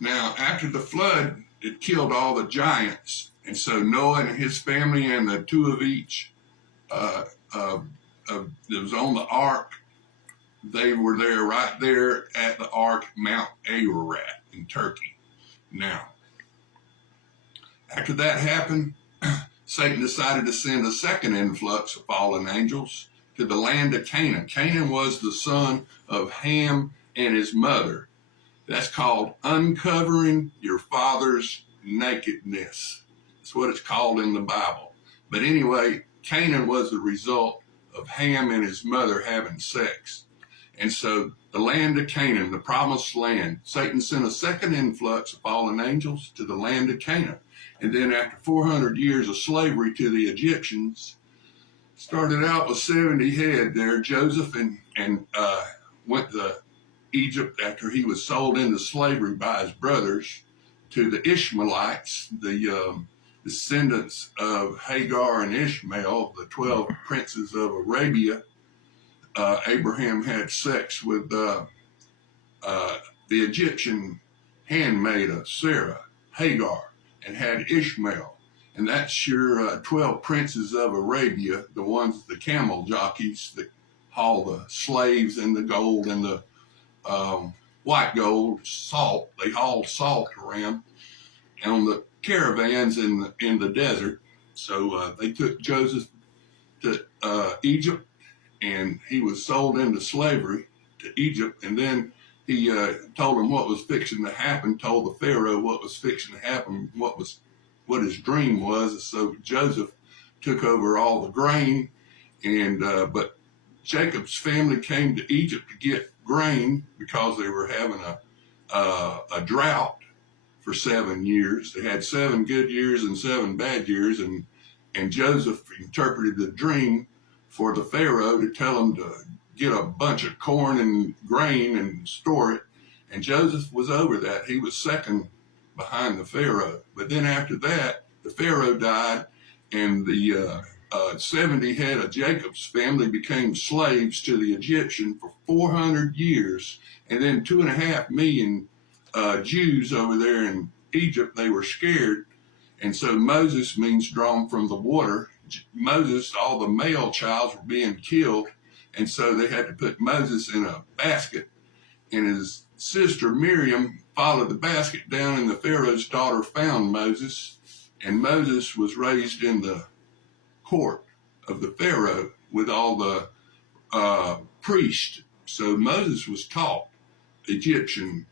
Now, after the flood, it killed all the giants. And so Noah and his family and the two of each that was on the ark, they were there right there at the ark, Mount Ararat in Turkey. Now, after that happened, Satan decided to send a second influx of fallen angels to the land of Canaan. Canaan was the son of Ham and his mother. That's called uncovering your father's nakedness. That's what it's called in the Bible. But anyway, Canaan was the result of Ham and his mother having sex. And so the land of Canaan, the promised land, Satan sent a second influx of fallen angels to the land of Canaan. And then after 400 years of slavery to the Egyptians, started out with 70 head there. Joseph and went to Egypt after he was sold into slavery by his brothers to the Ishmaelites, the descendants of Hagar and Ishmael, the 12 princes of Arabia. Abraham had sex with the Egyptian handmaid of Sarah, Hagar, and had Ishmael. And that's your 12 princes of Arabia, the ones, the camel jockeys that haul the slaves and the gold and the white gold, salt. They hauled salt around on the caravans in the desert. So they took Joseph to Egypt, and he was sold into slavery to Egypt. And then he told him what was fixing to happen, told the Pharaoh what was fixing to happen, what his dream was. So Joseph took over all the grain, and but Jacob's family came to Egypt to get grain because they were having a drought for 7 years. They had 7 good years and 7 bad years, and Joseph interpreted the dream for the Pharaoh to tell him to get a bunch of corn and grain and store it. And Joseph was over that. He was second behind the Pharaoh. But then after that, the Pharaoh died, and the 70 head of Jacob's family became slaves to the Egyptian for 400 years. And then 2.5 million Jews over there in Egypt, they were scared. And so Moses means drawn from the water. Moses, all the male childs were being killed. And so they had to put Moses in a basket. And his sister Miriam followed the basket down, and the Pharaoh's daughter found Moses. And Moses was raised in the court of the Pharaoh with all the priests. So Moses was taught Egyptian